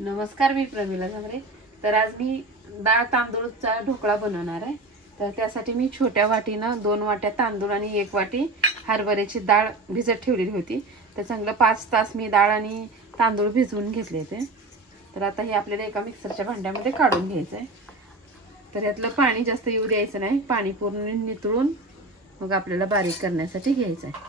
नमस्कार, मी प्रमिला झांबरे। तर आज मी डाळ तांदूळचा ढोकळा बनवणार आहे। तर त्यासाठी मी छोट्या वाटीनं 2 वाट्या तांदूळ आणि 1 वाटी हरभऱ्याची डाळ भिजत ठेवलेली होती। तर चांगलं 5 तास मी डाळ आणि तांदूळ भिजवून घेतले होते। तर आता हे आपल्याला एका मिक्सरच्या भांड्यामध्ये काढून घ्यायचं आहे। तर यातलं पाणी जास्त येऊ द्यायचं नाही, पाणी पूर्ण नितळून मग आपल्याला बारीक करण्यासाठी घ्यायचं आहे।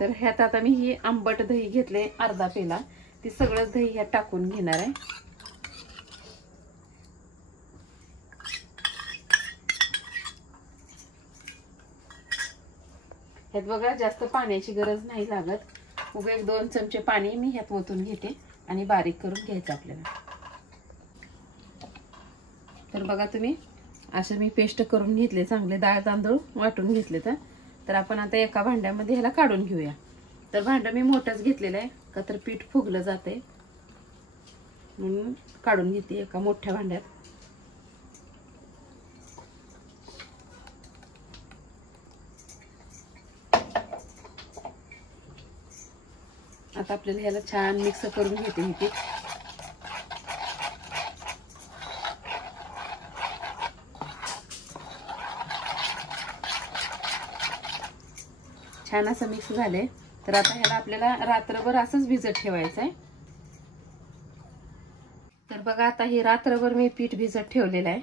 तर ह्यात आता मी ही आंबट दही घेतले अर्धा पेला, ती सगळं दही ह्यात टाकून घेणार आहे। ह्यात बघा जास्त पाण्याची गरज नाही लागत, उगा 1-2 चमचे पाणी मी ह्यात ओतून घेते आणि बारीक करून घ्यायचं आपल्याला। तर बघा तुम्ही असं मी पेस्ट करून घेतले, चांगले डाळ तांदूळ वाटून घेतले। तर आपण आता एका भांड्यामध्ये ह्याला काढून घेऊया। तर भांडं मी मोठंच घेतलेलं आहे, का तर पीठ फुगलं जाते म्हणून काढून घेते एका मोठ्या भांड्यात। आता आपल्याला ह्याला छान मिक्स करून घेते मी पीठ। छान असं मिक्स झाले। तर आता ह्याला आपल्याला रात्रभर असंच भिजत ठेवायचं आहे। तर बघा आता हे रात्रभर मी पीठ भिजत ठेवलेलं आहे।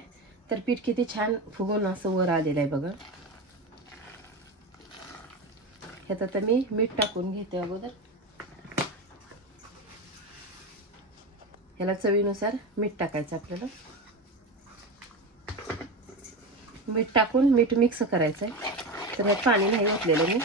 तर पीठ किती छान फुगून असं वर आलेलं आहे बघा। ह्यात आता मी मीठ टाकून घेते अगोदर। ह्याला चवीनुसार मीठ टाकायचं आपल्याला। मीठ टाकून मीठ मिक्स करायचं आहे। तर ह्यात पाणी नाही ओतलेलं मी।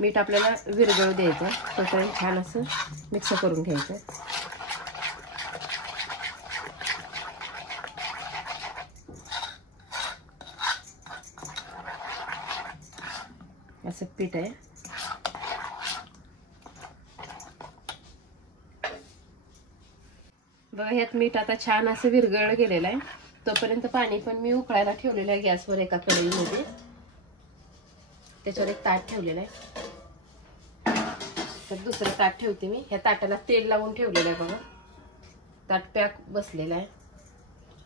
मीठ आपल्याला विरघळू द्यायचं, तोपर्यंत छान असं मिक्स करून घ्यायचं। असं पीठ आहे। बघा ह्यात मीठ आता छान असं विरघळलं गेलेलं आहे। तोपर्यंत पाणी पण मी उकळायला ठेवलेलं आहे गॅसवर एका कढईमध्ये। त्याच्यावर एक ताट ठेवलेलं आहे। तर दुसरं ताट ठेवते मी। ह्या ताटाला तेल लावून ठेवलेलं आहे बघा। ताट पॅक बसलेलं आहे।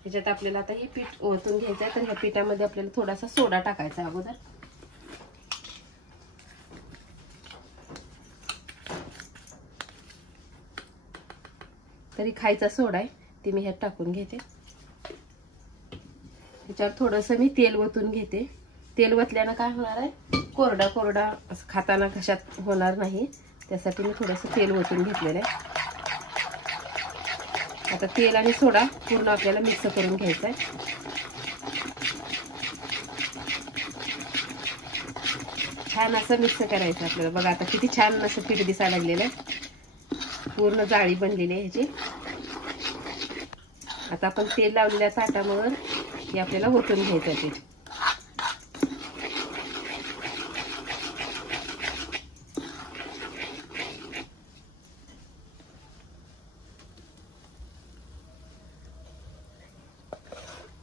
त्याच्यात आपल्याला आता हे पीठ ओतून घ्यायचं आहे। तर ह्या पिठामध्ये आपल्याला थोडासा सोडा टाकायचा अगोदर। तरी खायचा सोडा आहे, ती मी ह्यात टाकून घेते। त्याच्यावर थोडंसं मी तेल ओतून घेते। तेल ओतल्यानं काय होणार आहे, कोरडा कोरडा असं खाताना कशात होणार नाही, त्यासाठी मी थोडंसं तेल ओतून घेतलेलं आहे। आता तेल आणि सोडा पूर्ण आपल्याला मिक्स करून घ्यायचा आहे। छान असं मिक्स करायचं आपल्याला। बघा आता किती छान असं पीठ दिसायला लागलेलं आहे, पूर्ण जाळी बनलेली आहे ह्याची। आता आपण तेल लावलेल्या ताटावर हे आपल्याला ओतून घ्यायचं आहे पीठ।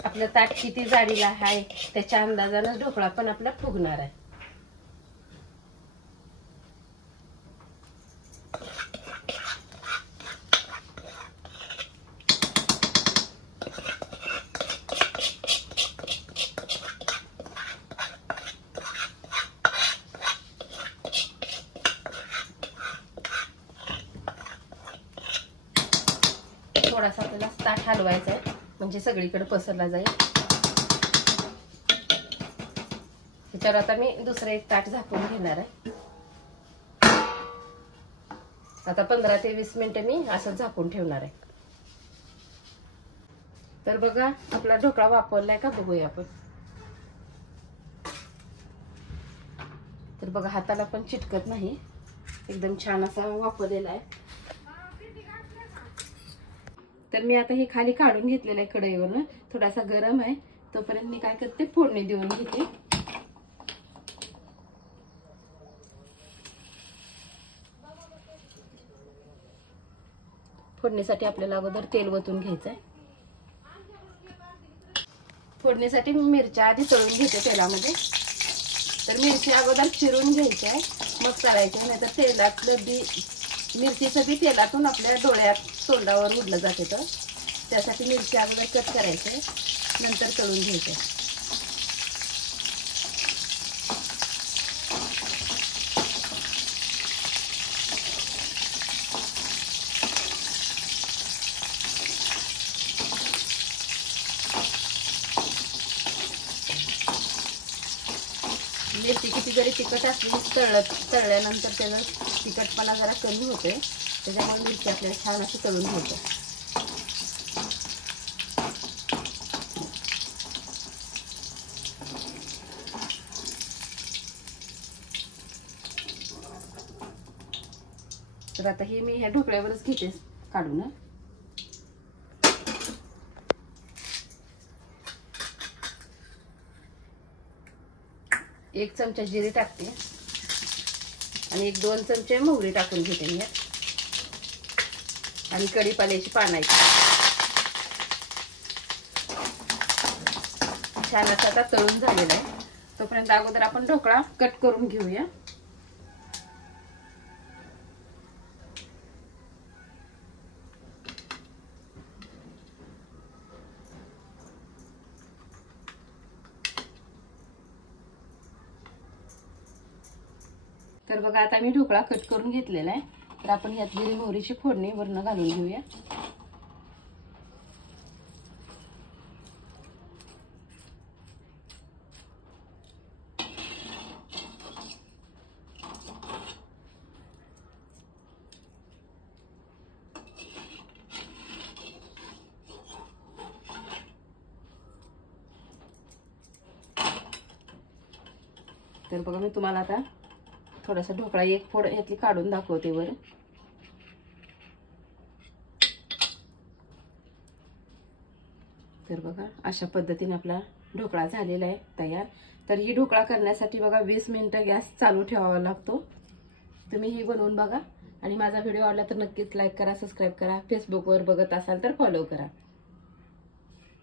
आपलं ताट किती जाडीला आहे त्याच्या अंदाजानं ढोकळा पण आपला फुगणार आहे। थोडासा आपल्याला ताट हलवायचा आहे म्हणजे सगळीकडे पसरला जाईल। त्याच्यावर आता मी दुसरं एक ताट झाकून घेणार आहे। आता 15 ते 20 मिनिटं मी असं झाकून ठेवणार आहे। तर बघा आपला ढोकळा वापरलाय का बघूया आपण। तर बघा हाताला पण चिटकत नाही, एकदम छान असा वापरलेला आहे। तर मी आता हे खाली काढून घेतलेलं आहे कढईवरून, थोडासा गरम आहे, तोपर्यंत मी काय करते फोडणी देऊन घेते। फोडणीसाठी आपल्याला अगोदर तेल ओतून घ्यायचंय. फोडणीसाठी मी मिरच्या आधी तळून घेते तेलामध्ये. तर मिरची अगोदर चिरून घ्यायची आहे, मग तळायची. नाही तर तेलातलं बी, मिरचीचं बी तेलातून आपल्या डोळ्यात तोंडावर उडलं जाते. तर त्यासाठी मिरची अगोदर कट करायचे, नंतर तळून घ्यायचे. मिरची किती जरी तिखट असली तळल्यानंतर त्याचा तिखटपणा जरा कमी होते. त्याच्यामुळे मिरची आपल्याला छान अशी तळून घ्यायची. तर आता हे मी ह्या ढोकळ्यावरच घेते काढून. एक चमचा जिरे टाकते आणि 1-2 चमचे मोहरी टाकून घेते मी. आणि कढीपाल्याची पानं छान असं आता तळून झालेलं आहे. तोपर्यंत अगोदर आपण ढोकळा कट करून घेऊया. तर बघा आता मी ढोकळा कट करून घेतलेला आहे. तर आपण यात जिरे मोहरीची फोडणी वरून घालून घेऊया. तर बघा मी तुम्हाला आता थोडासा ढोकळा एक फोड यातली काढून दाखवते वर. तर बघा अशा पद्धतीने आपला ढोकळा झालेला आहे तयार. तर ही ढोकळा करण्यासाठी बघा 20 मिनिटं गॅस चालू ठेवावा लागतो. तुम्ही ही बनवून बघा आणि माझा व्हिडिओ आवडला तर नक्कीच लाईक करा, सबस्क्राईब करा. फेसबुकवर बघत असाल तर फॉलो करा.